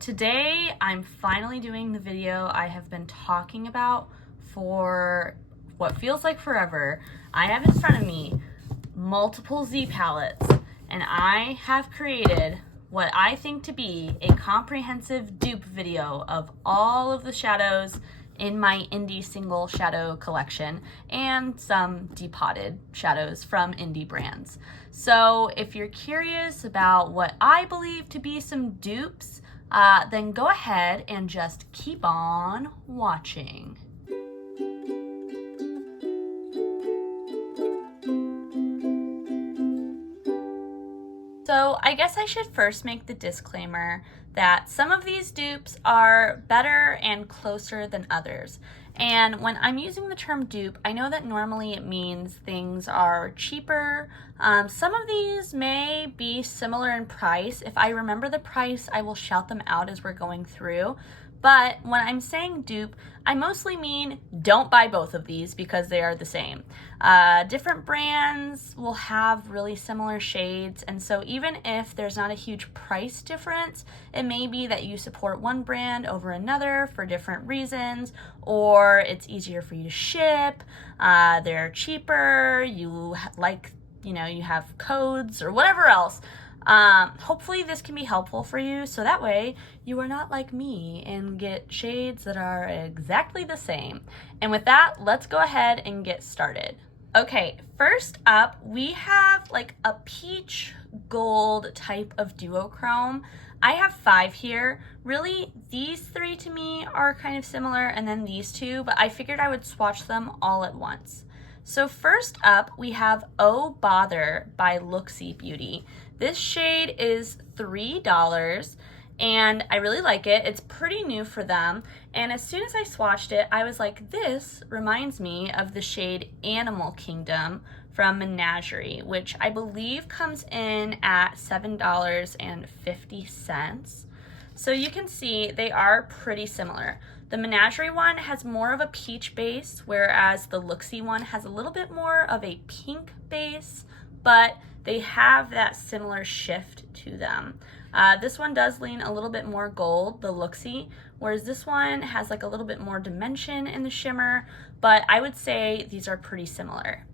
today I'm finally doing the video I have been talking about for what feels like forever. I have in front of me multiple Z palettes, and I have created what I think to be a comprehensive dupe video of all of the shadows in my indie single shadow collection and some depotted shadows from indie brands. So if you're curious about what I believe to be some dupes, then go ahead and just keep on watching. So I guess I should first make the disclaimer that some of these dupes are better and closer than others. And when I'm using the term dupe, I know that normally it means things are cheaper. Some of these may be similar in price. If I remember the price, I will shout them out as we're going through. But when I'm saying dupe, I mostly mean don't buy both of these because they are the same. Different brands will have really similar shades, and so even if there's not a huge price difference, it may be that you support one brand over another for different reasons, or it's easier for you to ship, they're cheaper, you have codes or whatever else. Hopefully this can be helpful for you, so that way you are not like me and get shades that are exactly the same. And with that, let's go ahead and get started. Okay, first up, we have like a peach gold type of duochrome. I have 5 here. Really, these 3 to me are kind of similar, and then these 2, but I figured I would swatch them all at once. So first up, we have Oh Bother by Looksy Beauty. This shade is $3, and I really like it. It's pretty new for them, and as soon as I swatched it, I was like, this reminds me of the shade Animal Kingdom from Menagerie, which I believe comes in at $7.50. So you can see they are pretty similar. The Menagerie one has more of a peach base, whereas the Looksy one has a little bit more of a pink base, but they have that similar shift to them. This one does lean a little bit more gold, the Looksy, whereas this one has like a little bit more dimension in the shimmer, but I would say these are pretty similar.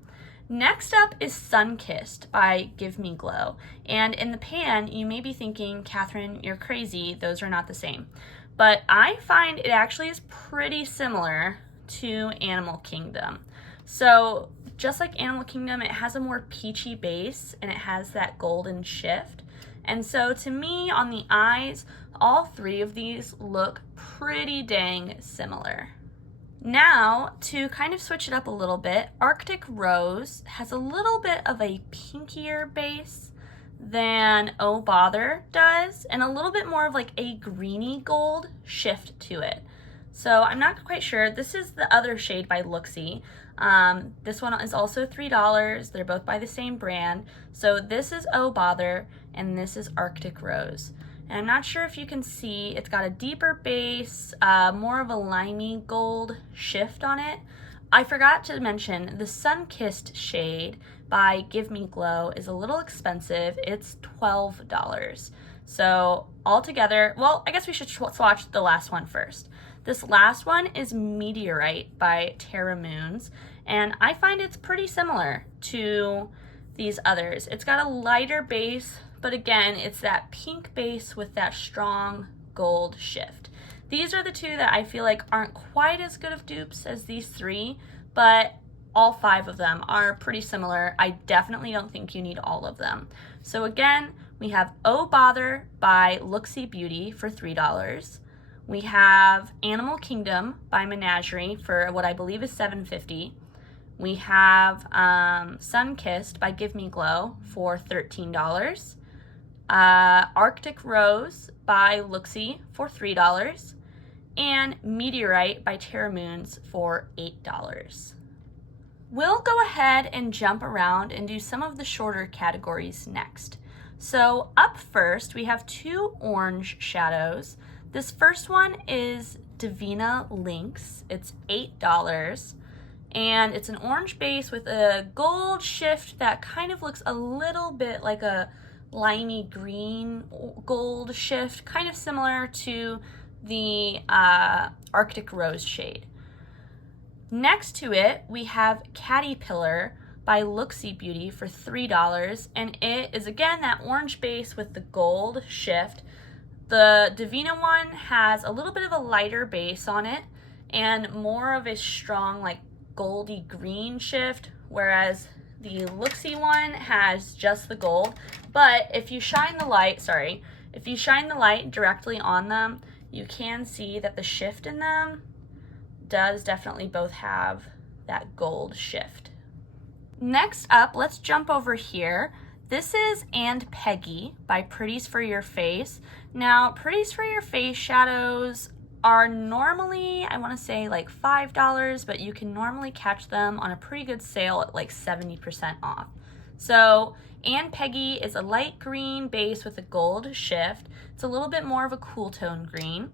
Next up is Sunkissed by Give Me Glow, and in the pan you may be thinking, Catherine, you're crazy, those are not the same. But I find it actually is pretty similar to Animal Kingdom. So just like Animal Kingdom, it has a more peachy base and it has that golden shift. And so to me, on the eyes, all 3 of these look pretty dang similar. Now, to kind of switch it up a little bit, Arctic Rose has a little bit of a pinkier base than Oh Bother does, and a little bit more of like a greeny gold shift to it. So I'm not quite sure. This is the other shade by Looksy. This one is also $3. They're both by the same brand. So this is Oh Bother, and this is Arctic Rose. And I'm not sure if you can see, it's got a deeper base, more of a limey gold shift on it. I forgot to mention the Sunkissed shade by Give Me Glow is a little expensive. It's $12. So altogether, well, I guess we should swatch the last one first. This last one is Meteorite by Terra, and I find it's pretty similar to these others. It's got a lighter base, but again, it's that pink base with that strong gold shift. These are the 2 that I feel like aren't quite as good of dupes as these 3, but all 5 of them are pretty similar. I definitely don't think you need all of them. So again, we have Oh Bother by Looksy Beauty for $3. We have Animal Kingdom by Menagerie for what I believe is $7.50. We have Sunkissed by Give Me Glow for $13. Arctic Rose by Looksy for $3. And Meteorite by Terra for $8. We'll go ahead and jump around and do some of the shorter categories next. So up first, we have 2 orange shadows. This first one is Davina Lynx. It's $8, and it's an orange base with a gold shift that kind of looks a little bit like a limey green gold shift, kind of similar to the Arctic Rose shade. Next to it, we have Caterpillar by Looksy Beauty for $3, and it is again that orange base with the gold shift. The Davina one has a little bit of a lighter base on it and more of a strong like goldy green shift, whereas the Looksy one has just the gold. But if you shine the light, directly on them, you can see that the shift in them does definitely both have that gold shift. Next up, let's jump over here. This is And Peggy by Pretties for Your Face. Now, Pretties for Your Face shadows are normally, I want to say like $5, but you can normally catch them on a pretty good sale at like 70% off. So, And Peggy is a light green base with a gold shift. It's a little bit more of a cool tone green.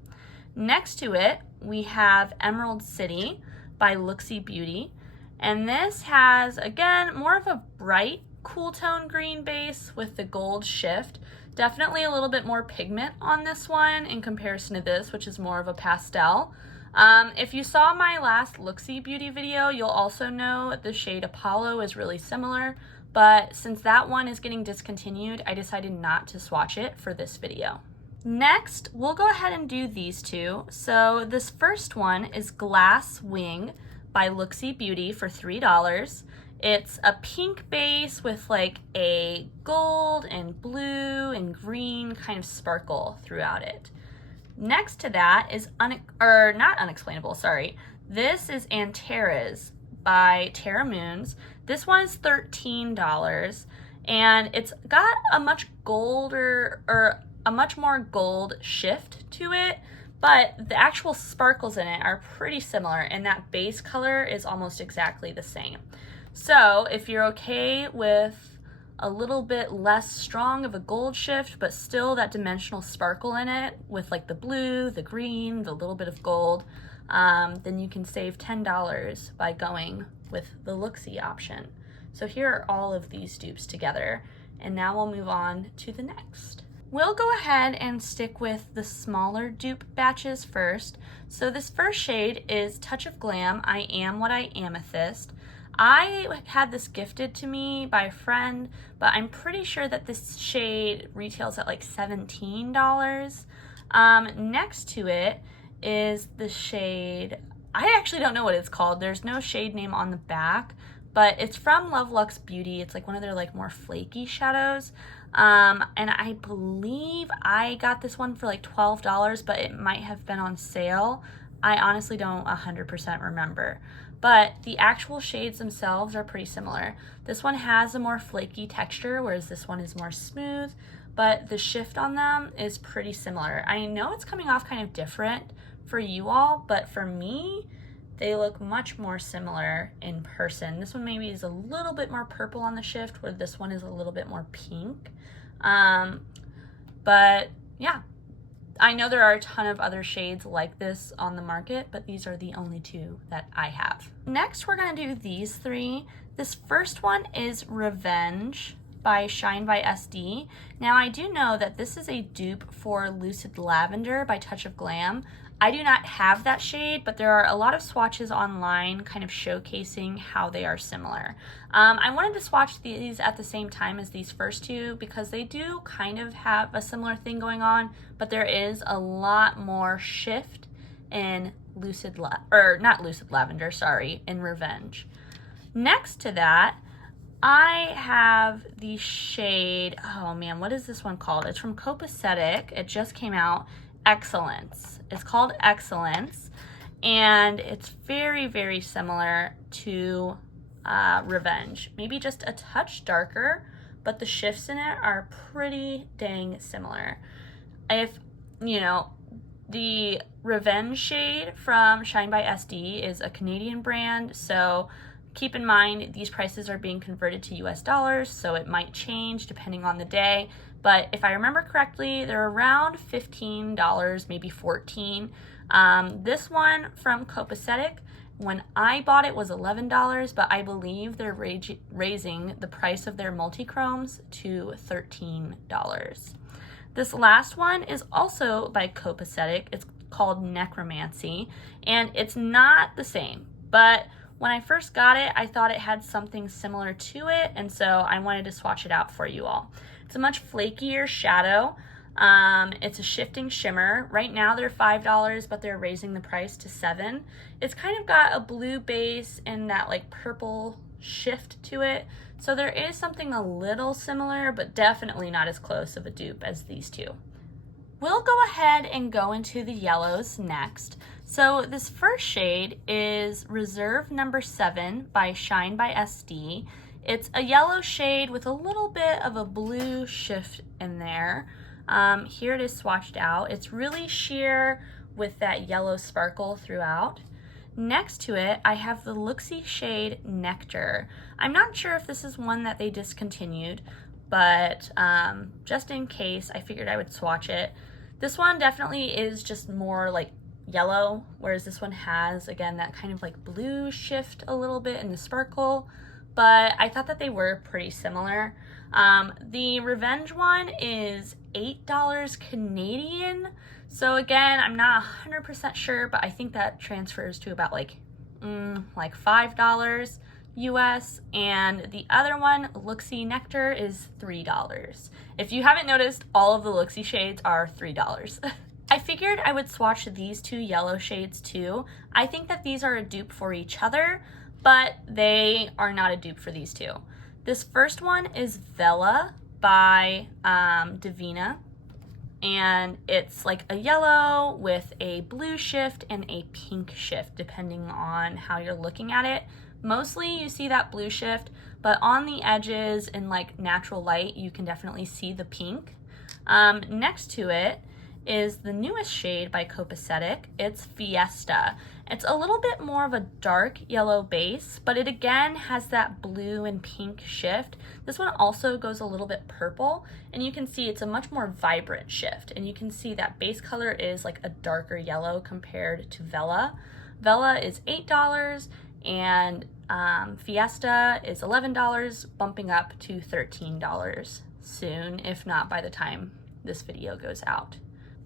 Next to it, we have Emerald City by Looksy Beauty. And this has, again, more of a bright cool tone green base with the gold shift. Definitely a little bit more pigment on this one in comparison to this, which is more of a pastel. If you saw my last Looksy Beauty video, you'll also know the shade Apollo is really similar, but since that one is getting discontinued, I decided not to swatch it for this video. Next, we'll go ahead and do these two. So this first one is Glass Wing by Looksy Beauty for $3. It's a pink base with like a gold and blue and green kind of sparkle throughout it. Next to that is This is Antares by Terra Moons. This one is $13, and it's got a much more gold shift to it, but the actual sparkles in it are pretty similar, and that base color is almost exactly the same. So if you're okay with a little bit less strong of a gold shift, but still that dimensional sparkle in it with like the blue, the green, the little bit of gold, then you can save $10 by going with the Looksy option. So here are all of these dupes together, and now we'll move on to the next. We'll go ahead and stick with the smaller dupe batches first. So this first shade is Touch of Glam, I Am What I Amethyst. I had this gifted to me by a friend, but I'm pretty sure that this shade retails at like $17. Next to it is the shade, I actually don't know what it's called. There's no shade name on the back, but it's from Love Luxe Beauty. It's like one of their like more flaky shadows. And I believe I got this one for like $12, but it might have been on sale. I honestly don't 100% remember. But the actual shades themselves are pretty similar. This one has a more flaky texture, whereas this one is more smooth, but the shift on them is pretty similar. I know it's coming off kind of different for you all, but for me, they look much more similar in person. This one maybe is a little bit more purple on the shift, where this one is a little bit more pink. But yeah, I know there are a ton of other shades like this on the market, but these are the only two that I have. Next, we're gonna do these three. This first one is Revenge by Shine by SD. Now, I do know that this is a dupe for Lucid Lavender by Touch of Glam. I do not have that shade, but there are a lot of swatches online kind of showcasing how they are similar. I wanted to swatch these at the same time as these first two because they do kind of have a similar thing going on, but there is a lot more shift in in Revenge. Next to that, I have the shade, oh man, what is this one called? It's from Copacetic. It just came out. Excellence. It's called Excellence, and it's very, very similar to Revenge. Maybe just a touch darker, but the shifts in it are pretty dang similar. If, you know, the Revenge shade from Shine by SD is a Canadian brand, so keep in mind these prices are being converted to US dollars, so it might change depending on the day. But if I remember correctly, they're around $15, maybe $14. This one from Copacetic When I bought it was $11, but I believe they're raising the price of their multi-chromes to $13. This last one is also by Copacetic. It's called Necromancy, and it's not the same, but when I first got it, I thought it had something similar to it, and so I wanted to swatch it out for you all. It's a much flakier shadow. It's a shifting shimmer. Right now they're $5, but they're raising the price to $7. It's kind of got a blue base and that like purple shift to it. So there is something a little similar, but definitely not as close of a dupe as these two. We'll go ahead and go into the yellows next. So this first shade is Reserve number 7 by Shine by SD. It's a yellow shade with a little bit of a blue shift in there. Here it is swatched out. It's really sheer with that yellow sparkle throughout. Next to it, I have the Looksy shade Nectar. I'm not sure if this is one that they discontinued, but just in case, I figured I would swatch it. This one definitely is just more like yellow, whereas this one has, again, that kind of like blue shift a little bit in the sparkle, but I thought that they were pretty similar. The Revenge one is $8 Canadian. So again, I'm not 100% sure, but I think that transfers to about like $5 US, and the other one, Looksy Nectar, is $3. If you haven't noticed, all of the Looksy shades are $3. I figured I would swatch these two yellow shades too. I think that these are a dupe for each other, but they are not a dupe for these two. This first one is Vela by Davina, and it's like a yellow with a blue shift and a pink shift depending on how you're looking at it. Mostly you see that blue shift, but on the edges in like natural light you can definitely see the pink. Next to it is the newest shade by Copacetic. It's Fiesta. It's a little bit more of a dark yellow base, but it again has that blue and pink shift. This one also goes a little bit purple, and you can see it's a much more vibrant shift, and you can see that base color is like a darker yellow compared to Vela. Vela is $8, and Fiesta is $11, bumping up to $13 soon, if not by the time this video goes out.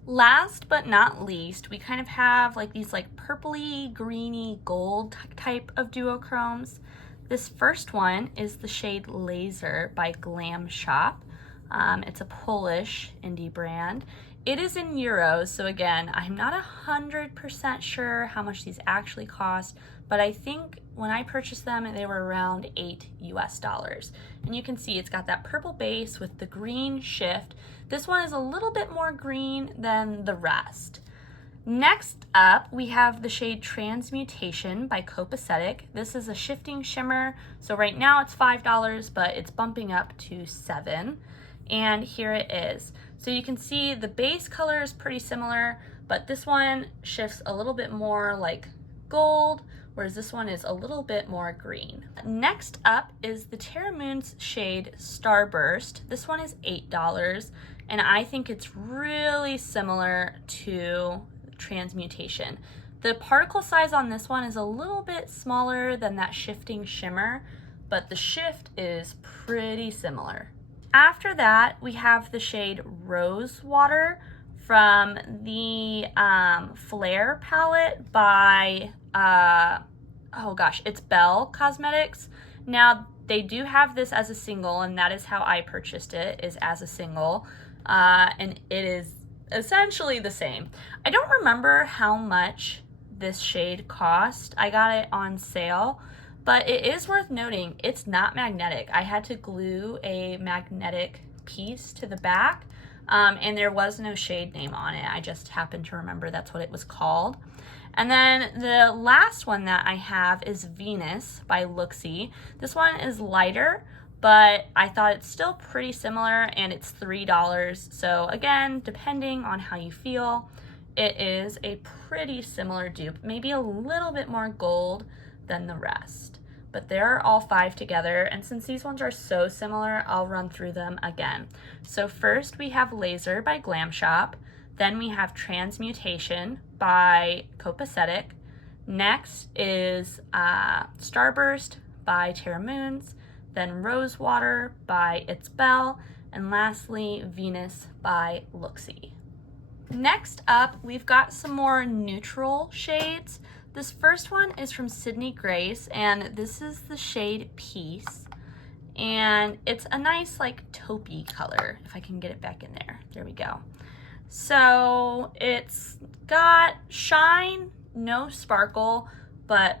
Last but not least, we kind of have like these like purpley, greeny, gold type of duochromes. This first one is the shade Laser by Glam Shop. It's a Polish indie brand. It is in euros, so again, I'm not 100% sure how much these actually cost, but I think when I purchased them, they were around $8 US. And you can see it's got that purple base with the green shift. This one is a little bit more green than the rest. Next up, we have the shade Transmutation by Copacetic. This is a shifting shimmer, so right now it's $5, but it's bumping up to $7. And here it is. So you can see the base color is pretty similar, but this one shifts a little bit more like gold, whereas this one is a little bit more green. Next up is the Terra Moon's shade Starburst. This one is $8, and I think it's really similar to Transmutation. The particle size on this one is a little bit smaller than that shifting shimmer, but the shift is pretty similar. After that, we have the shade Rose Water from the Flare palette by, it's Belle Cosmetics. Now, they do have this as a single, and that is how I purchased it, is as a single, and it is essentially the same. I don't remember how much this shade cost. I got it on sale. But it is worth noting, it's not magnetic. I had to glue a magnetic piece to the back, and there was no shade name on it. I just happened to remember that's what it was called. And then the last one that I have is Venus by Looksy. This one is lighter, but I thought it's still pretty similar, and it's $3. So again, depending on how you feel, it is a pretty similar dupe, maybe a little bit more gold than the rest. But they're all 5 together, and since these ones are so similar, I'll run through them again. So first we have Laser by Glam Shop, then we have Transmutation by Copacetic, Next is Starburst by Terra, then Rosewater by It's Belle, and lastly Venus by Looksy. Next up, we've got some more neutral shades. This first one is from Sydney Grace, and this is the shade Peace. And it's a nice like taupey color, if I can get it back in there. There we go. So it's got shine, no sparkle, but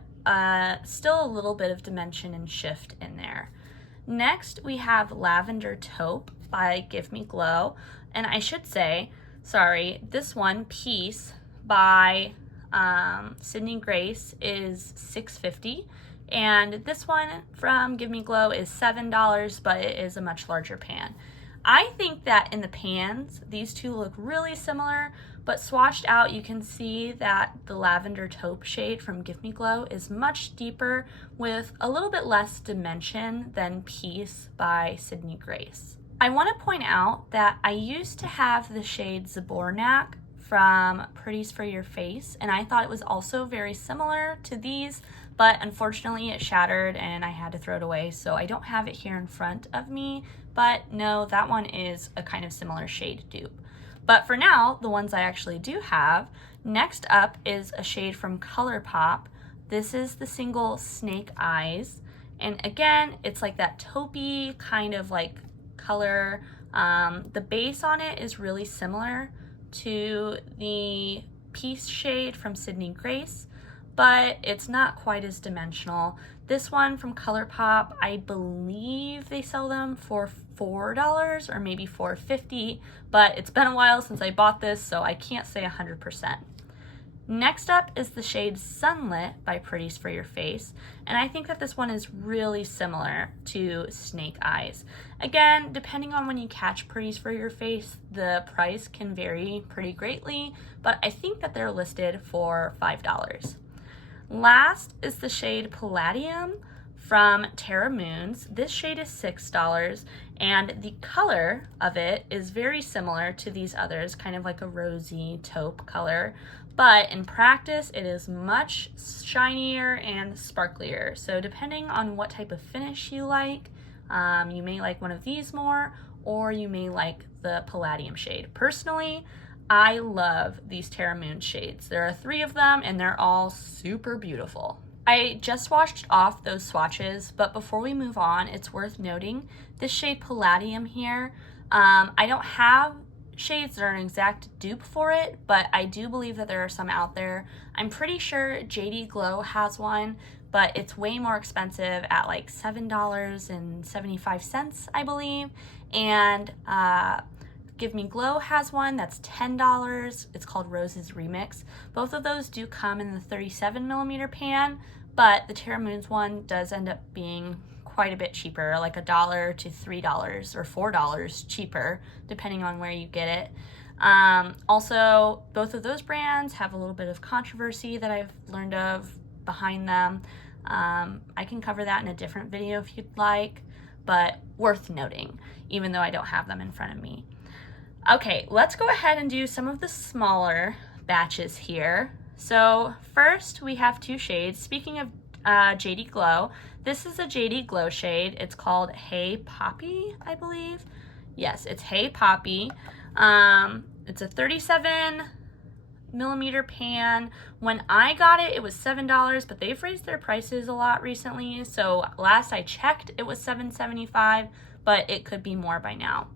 still a little bit of dimension and shift in there. Next, we have Lavender Taupe by Give Me Glow. And I should say, sorry, this one, Peace by Sydney Grace, is $6.50. And this one from Give Me Glow is $7, but it is a much larger pan. I think that in the pans, these two look really similar, but swatched out, you can see that the Lavender Taupe shade from Give Me Glow is much deeper with a little bit less dimension than Peace by Sydney Grace. I want to point out that I used to have the shade Zabornak from Pretties for Your Face, and I thought it was also very similar to these, but unfortunately it shattered and I had to throw it away, so I don't have it here in front of me, but no, that one is a kind of similar shade dupe. But for now, the ones I actually do have, next up is a shade from ColourPop. This is the single Snake Eyes, and again, it's like that taupey kind of like color. The base on it is really similar to the Peace shade from Sydney Grace, but it's not quite as dimensional. This one from ColourPop, I believe they sell them for $4 or maybe $4.50, but it's been a while since I bought this, so I can't say 100%. Next up is the shade Sunlit by Pretties for Your Face, and I think that this one is really similar to Snake Eyes. Again, depending on when you catch Pretties for Your Face, the price can vary pretty greatly, but I think that they're listed for $5. Last is the shade Palladium from Terra. This shade is $6, and the color of it is very similar to these others, kind of like a rosy taupe color, but in practice it is much shinier and sparklier. So depending on what type of finish you like, you may like one of these more, or you may like the Palladium shade. Personally, I love these Terra shades. There are 3 of them and they're all super beautiful. I just washed off those swatches, but before we move on, it's worth noting this shade Palladium here. I don't have shades that are an exact dupe for it, but I do believe that there are some out there. I'm pretty sure JD Glow has one, but it's way more expensive at like $7.75, I believe. And Give Me Glow has one that's $10. It's called Rose's Remix. Both of those do come in the 37mm pan, but the Terra one does end up being quite a bit cheaper, like $1 to $3 or $4 cheaper, depending on where you get it. Also, both of those brands have a little bit of controversy that I've learned of behind them. I can cover that in a different video if you'd like, but worth noting, even though I don't have them in front of me. Okay, let's go ahead and do some of the smaller batches here. So first we have 2 shades. Speaking of JD Glow, this is a JD Glow shade. It's called Hey Poppy, I believe. Yes, it's Hey Poppy. It's a 37mm pan. When I got it, it was $7, but they've raised their prices a lot recently. So last I checked, it was $7.75, but it could be more by now.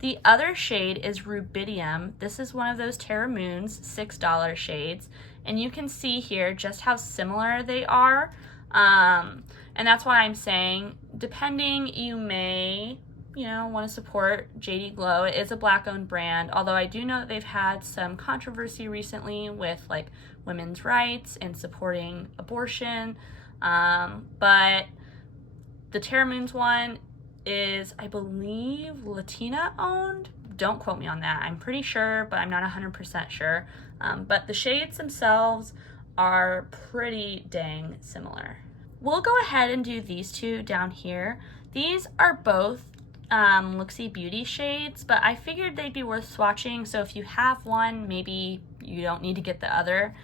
The other shade is Rubidium. This is one of those Terra $6 shades, and you can see here just how similar they are. And that's why I'm saying, depending, you may, want to support JD Glow. It is a Black-owned brand, although I do know that they've had some controversy recently with like women's rights and supporting abortion. But the Terra one is, I believe, Latina owned. Don't quote me on that. I'm pretty sure, but I'm not 100% sure. But the shades themselves are pretty dang similar. We'll go ahead and do these 2 down here. These are both Looksy Beauty shades, but I figured they'd be worth swatching, so if you have one, maybe you don't need to get the other.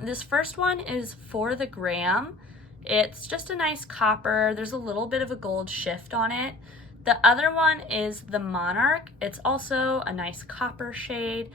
This first one is for the gram. It's just a nice copper. There's a little bit of a gold shift on it. The other one is the Monarch. It's also a nice copper shade.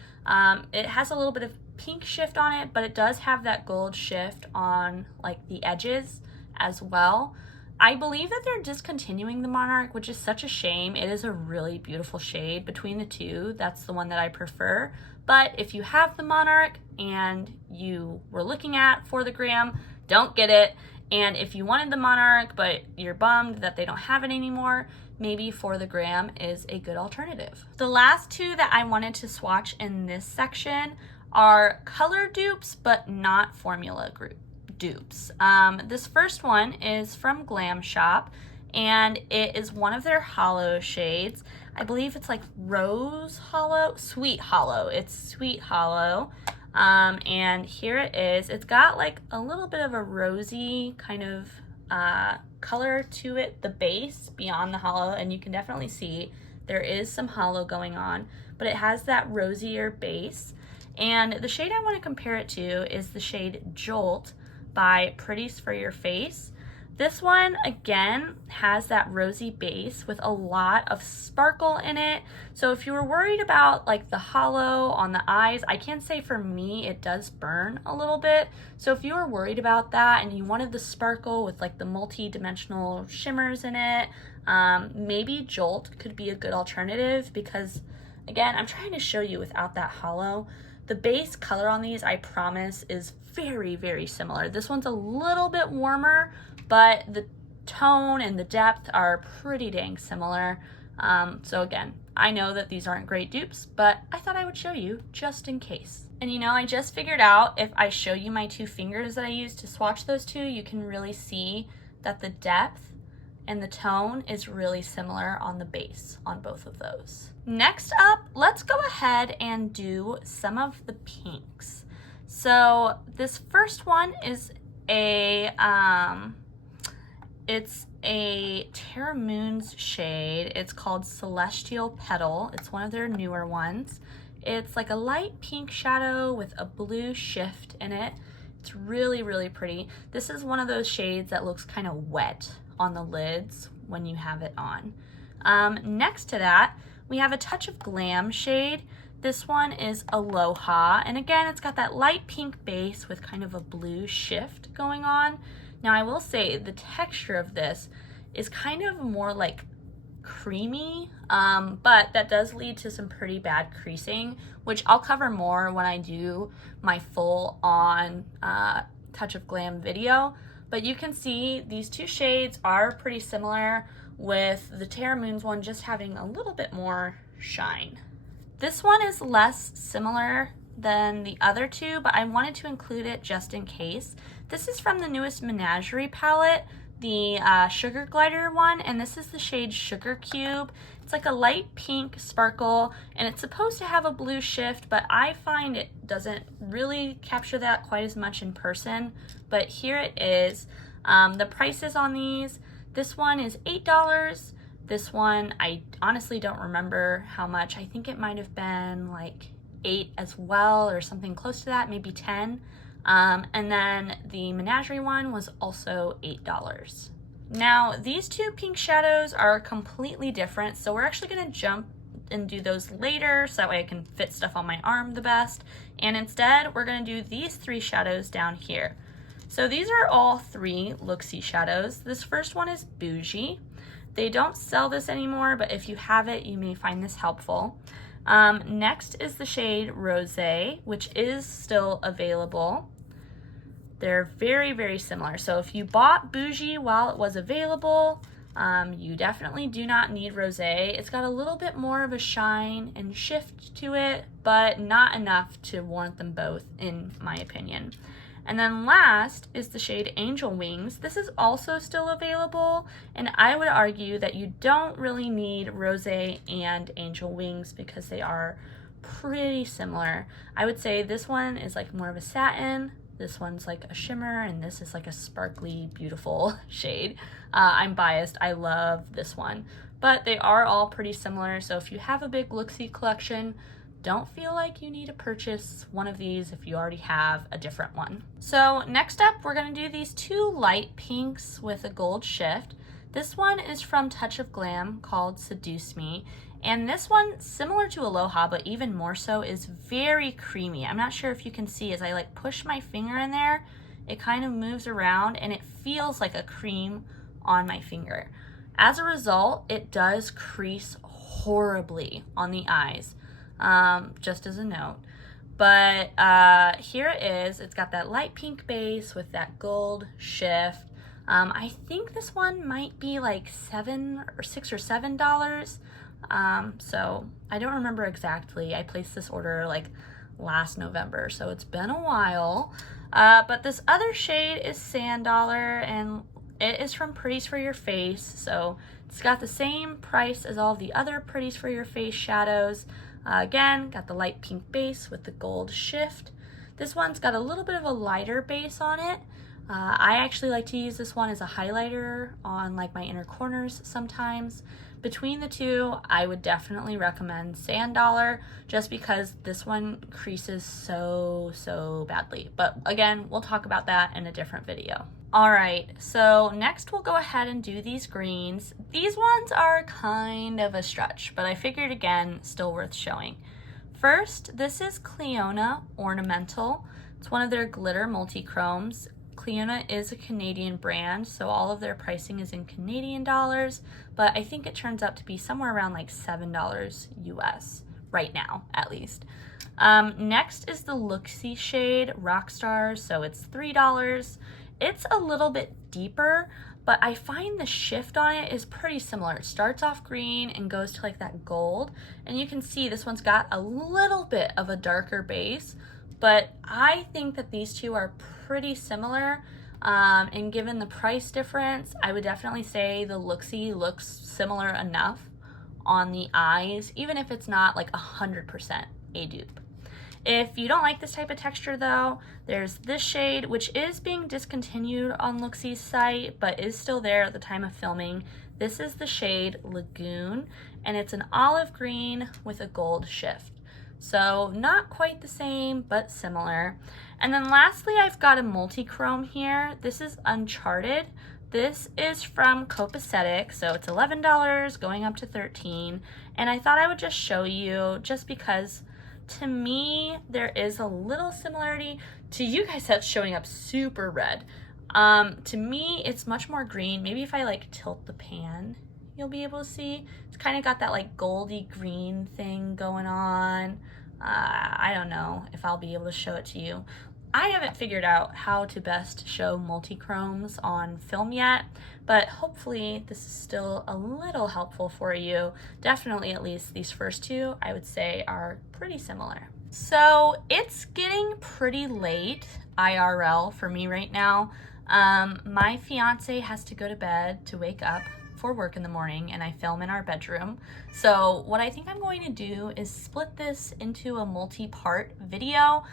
It has a little bit of pink shift on it, but it does have that gold shift on like the edges as well. I believe that they're discontinuing the Monarch, which is such a shame. It is a really beautiful shade. Between the two, that's the one that I prefer. But if you have the Monarch and you were looking at for the gram, don't get it. And if you wanted the Monarch, but you're bummed that they don't have it anymore, maybe For the Gram is a good alternative. The last two that I wanted to swatch in this section are color dupes, but not formula group dupes. This first one is from Glam Shop, and it is one of their hollow shades. I believe it's like Rose Hollow, Sweet Hollow. It's Sweet Hollow. And here it is. It's got like a little bit of a rosy kind of color to it, the base beyond the hollow, and you can definitely see there is some hollow going on, but it has that rosier base. And the shade I want to compare it to is the shade Jolt by Pretties for Your Face. This one, again, has that rosy base with a lot of sparkle in it. So if you were worried about like the hollow on the eyes, I can say for me, it does burn a little bit. So if you were worried about that and you wanted the sparkle with like the multi-dimensional shimmers in it, maybe Jolt could be a good alternative because, again, I'm trying to show you without that hollow. The base color on these, I promise, is very, very similar. This one's a little bit warmer, but the tone and the depth are pretty dang similar. So again, I know that these aren't great dupes, but I thought I would show you just in case. And you know, I just figured out if I show you my two fingers that I used to swatch those two, you can really see that the depth and the tone is really similar on the base on both of those. Next up, let's go ahead and do some of the pinks. So this first one is it's a Terra Moon's shade. It's called Celestial Petal. It's one of their newer ones. It's like a light pink shadow with a blue shift in it. It's really, really pretty. This is one of those shades that looks kind of wet on the lids when you have it on. Next to that, we have a touch of Glam shade. This one is Aloha, and again, it's got that light pink base with kind of a blue shift going on. Now, I will say the texture of this is kind of more like creamy, but that does lead to some pretty bad creasing, which I'll cover more when I do my full on Touch of Glam video. But you can see these two shades are pretty similar, with the Terra Moon's one just having a little bit more shine. This one is less similar than the other two, but I wanted to include it just in case. This is from the newest Menagerie palette, the Sugar Glider one, and this is the shade Sugar Cube. It's like a light pink sparkle, and it's supposed to have a blue shift, but I find it doesn't really capture that quite as much in person. But here it is. The prices on these, this one is $8. This one, I honestly don't remember how much. I think it might have been like 8 as well, or something close to that, maybe 10. And then the Menagerie one was also $8. Now, these two pink shadows are completely different, so we're actually gonna jump and do those later, so that way I can fit stuff on my arm the best. And instead, we're gonna do these 3 shadows down here. So these are all 3 Looksy shadows. This first one is Bougie. They don't sell this anymore, but if you have it, you may find this helpful. Next is the shade Rosé, which is still available. They're very, very similar. So if you bought Bougie while it was available, you definitely do not need Rosé. It's got a little bit more of a shine and shift to it, but not enough to warrant them both, in my opinion. And then last is the shade Angel Wings. This is also still available, and I would argue that you don't really need Rosé and Angel Wings because they are pretty similar. I would say this one is like more of a satin, this one's like a shimmer, and this is like a sparkly, beautiful shade. I'm biased, I love this one. but they are all pretty similar. So if you have a big Looksy collection, don't feel like you need to purchase one of these if you already have a different one. So next up, we're gonna do these two light pinks with a gold shift. This one is from Touch of Glam called Seduce Me. And this one, similar to Aloha, but even more so, is very creamy. I'm not sure if you can see as I like push my finger in there, it kind of moves around and it feels like a cream on my finger. As a result, it does crease horribly on the eyes, just as a note. But here it is. It's got that light pink base with that gold shift. I think this one might be like $6 or $7. So I don't remember exactly. I placed this order like last November, so it's been a while. But this other shade is Sand Dollar, and it is from Pretties for Your Face. So it's got the same price as all the other Pretties for Your Face shadows. Again, got the light pink base with the gold shift. This one's got a little bit of a lighter base on it. I actually like to use this one as a highlighter on like my inner corners sometimes. Between the two, I would definitely recommend Sand Dollar just because this one creases so badly. But again, we'll talk about that in a different video. All right, so next we'll go ahead and do these greens. These ones are kind of a stretch, but I figured again, still worth showing. First, this is Cleona Ornamental. It's one of their glitter multi-chromes. Cleona is a Canadian brand, so all of their pricing is in Canadian dollars, but I think it turns out to be somewhere around like $7 US right now, at least. Next is the Looksy shade, Rockstar, so it's $3. It's a little bit deeper, but I find the shift on it is pretty similar. It starts off green and goes to like that gold, and you can see this one's got a little bit of a darker base, but I think that these two are pretty similar, and given the price difference, I would definitely say the Looksy looks similar enough on the eyes, even if it's not like 100% a dupe. If you don't like this type of texture though, there's this shade, which is being discontinued on Looksy's site, but is still there at the time of filming. This is the shade Lagoon, and it's an olive green with a gold shift. So not quite the same, but similar. And then lastly, I've got a multi-chrome here. This is Uncharted. This is from Copacetic, so it's $11 going up to $13. And I thought I would just show you just because to me, there is a little similarity to you guys that's showing up super red. To me, it's much more green. Maybe if I like tilt the pan, you'll be able to see. It's kind of got that like goldy green thing going on. I don't know if I'll be able to show it to you. I haven't figured out how to best show multi-chromes on film yet, but hopefully this is still a little helpful for you. Definitely at least these first two I would say are pretty similar. So it's getting pretty late IRL for me right now. My fiance has to go to bed to wake up for work in the morning, and I film in our bedroom. So what I think I'm going to do is split this into a multi-part video,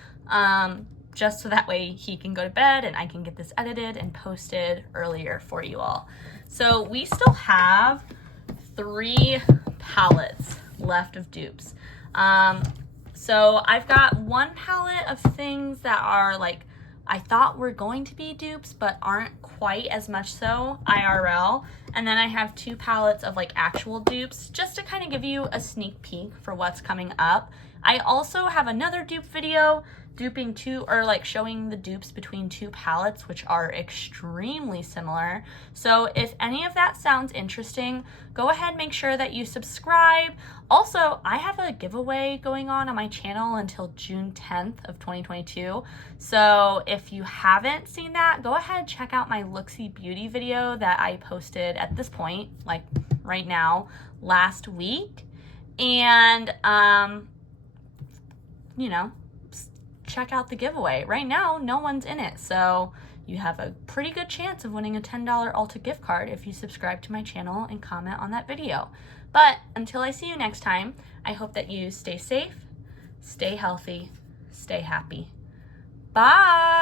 just so that way he can go to bed and I can get this edited and posted earlier for you all. So we still have 3 palettes left of dupes. So I've got one palette of things that are like I thought were going to be dupes but aren't quite as much so IRL, and then I have 2 palettes of like actual dupes just to kind of give you a sneak peek for what's coming up. I also have another dupe video duping 2 or like showing the dupes between 2 palettes which are extremely similar. So if any of that sounds interesting, go ahead, make sure that you subscribe. Also, I have a giveaway going on my channel until June 10th of 2022. So if you haven't seen that, go ahead, check out my Looksy beauty video that I posted at this point, like right now, last week. And you know, check out the giveaway. Right now, no one's in it, so you have a pretty good chance of winning a $10 Ulta gift card if you subscribe to my channel and comment on that video. But until I see you next time, I hope that you stay safe, stay healthy, stay happy. Bye!